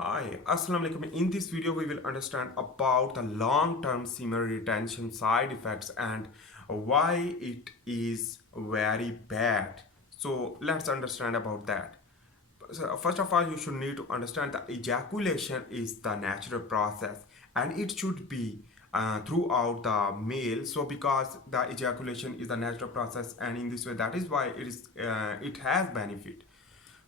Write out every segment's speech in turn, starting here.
Hi, Assalamu alaikum. In this video, we will understand about the long-term semen retention side effects and why it is very bad. So let's understand about that. So first of all, you should need to understand that ejaculation is the natural process and it should be throughout the male. So because the ejaculation is the natural process and in this way, that is why it has benefit.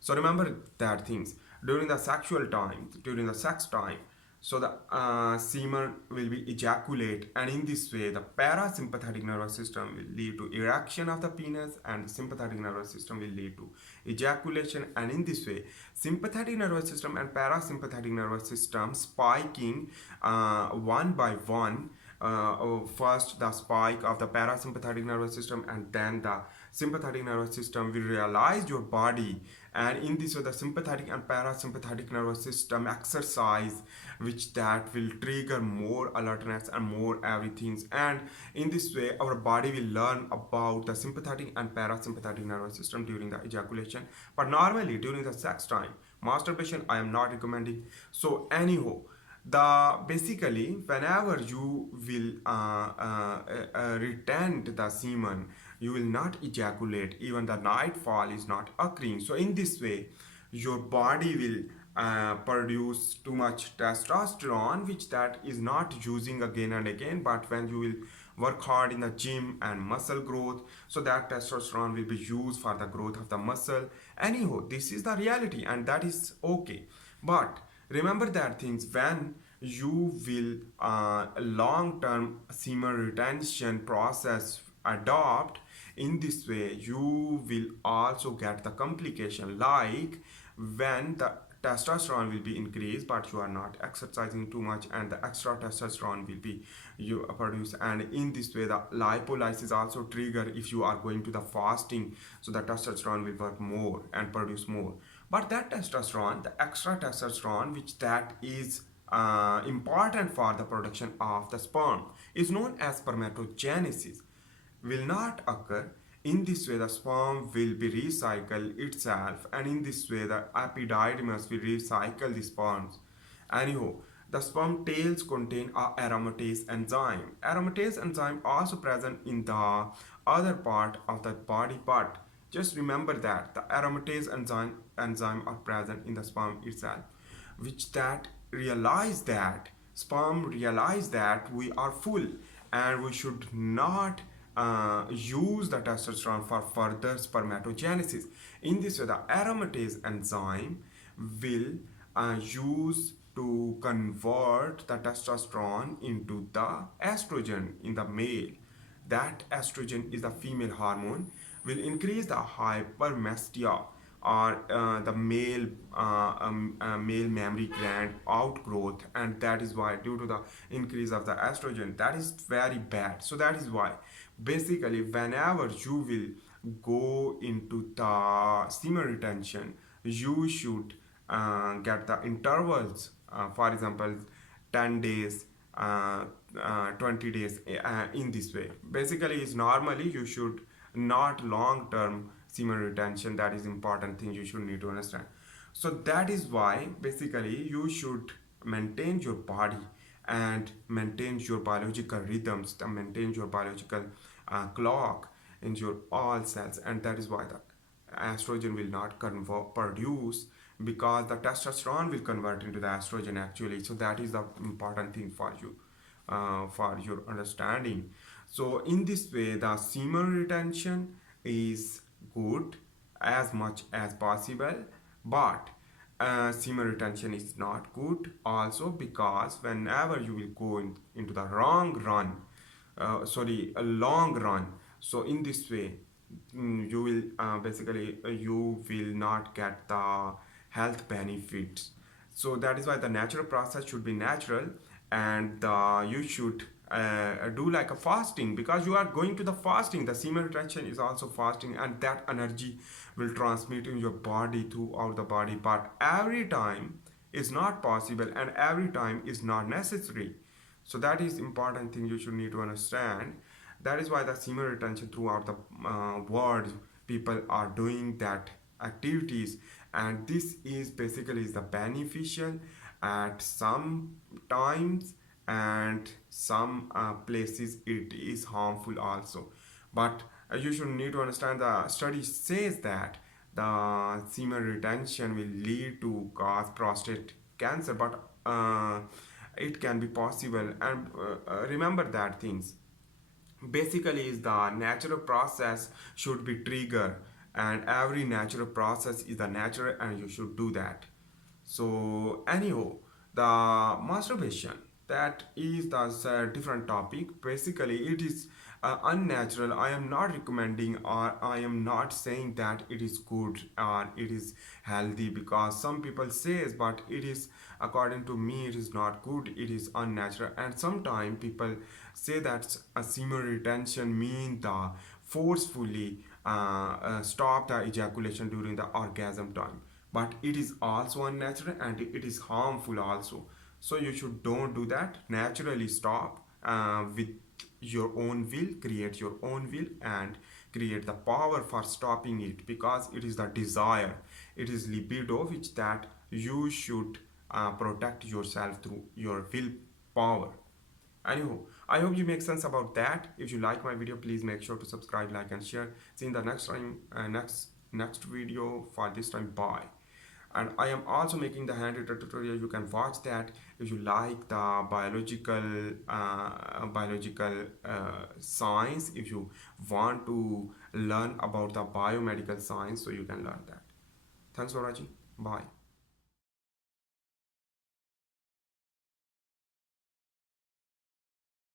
So remember that things during the sexual time, during the sex time, so the semen will be ejaculate, and in this way, the parasympathetic nervous system will lead to erection of the penis, and the sympathetic nervous system will lead to ejaculation. And in this way, sympathetic nervous system and parasympathetic nervous system spiking one by one. First the spike of the parasympathetic nervous system and then the sympathetic nervous system will realize your body, and in this way the sympathetic and parasympathetic nervous system exercise which that will trigger more alertness and more everything, and in this way our body will learn about the sympathetic and parasympathetic nervous system during the ejaculation. But normally during the sex time, masturbation I am not recommending. So anyhow, the basically whenever you will retain the semen, you will not ejaculate, even the nightfall is not occurring. So in this way your body will produce too much testosterone which that is not using again and again. But when you will work hard in the gym and muscle growth, so that testosterone will be used for the growth of the muscle. Anyhow, this is the reality and that is okay. But remember that things when you will long-term semen retention process adopt, in this way you will also get the complication like when the testosterone will be increased but you are not exercising too much, and the extra testosterone will be you produce, and in this way the lipolysis also trigger if you are going to the fasting, so the testosterone will work more and produce more. But that testosterone, the extra testosterone which that is important for the production of the sperm, is known as spermatogenesis, will not occur. In this way, the sperm will be recycle itself, and in this way, the epididymis will recycle the sperms. Anyhow, the sperm tails contain a aromatase enzyme. Aromatase enzyme also present in the other part of the body part. Just remember that the aromatase enzyme are present in the sperm itself, which that realize that we are full and we should not use the testosterone for further spermatogenesis. In this way, the aromatase enzyme will use to convert the testosterone into the estrogen in the male. That estrogen is the female hormone, will increase the hypermestia or the male mammary gland outgrowth, and that is why due to the increase of the estrogen, that is very bad. So that is why basically whenever you will go into the semen retention, you should get the intervals, for example 10 days, 20 days, in this way. Basically is normally you should not long term semen retention. That is important thing you should need to understand. So that is why basically you should maintain your body and maintain your biological rhythms, to maintain your biological clock in your all cells, and that is why the estrogen will not produce, because the testosterone will convert into the estrogen actually. So that is the important thing for you, for your understanding. So in this way the semen retention is good as much as possible, but semen retention is not good also, because whenever you will go into the a long run, so in this way you will basically you will not get the health benefits. So that is why the natural process should be natural, and you should do like a fasting, because you are going to the fasting, the semen retention is also fasting, and that energy will transmit in your body throughout the body. But every time is not possible and every time is not necessary. So that is important thing you should need to understand. That is why the semen retention throughout the world, people are doing that activities, and this is basically is the beneficial, at some times, and some places it is harmful also. But you should need to understand, the study says that the semen retention will lead to cause prostate cancer, but it can be possible. And remember that things basically is the natural process should be triggered, and every natural process is the natural, and you should do that. So anyhow, the masturbation, that is the different topic. Basically it is unnatural. I am not recommending, or I am not saying that it is good or it is healthy, because some people says, but it is, according to me, it is not good, it is unnatural. And sometimes people say that a semen retention mean the forcefully stop the ejaculation during the orgasm time, but it is also unnatural and it is harmful also. So you should don't do that. Naturally stop with your own will, create your own will, and create the power for stopping it, because it is the desire, it is libido, which that you should protect yourself through your willpower. Anyhow, I hope you make sense about that. If you like my video, please make sure to subscribe, like, and share. See you in the next time, next video. For this time, bye. And I am also making the handwritten tutorial. You can watch that if you like the biological science. If you want to learn about the biomedical science, so you can learn that. Thanks for watching. Bye.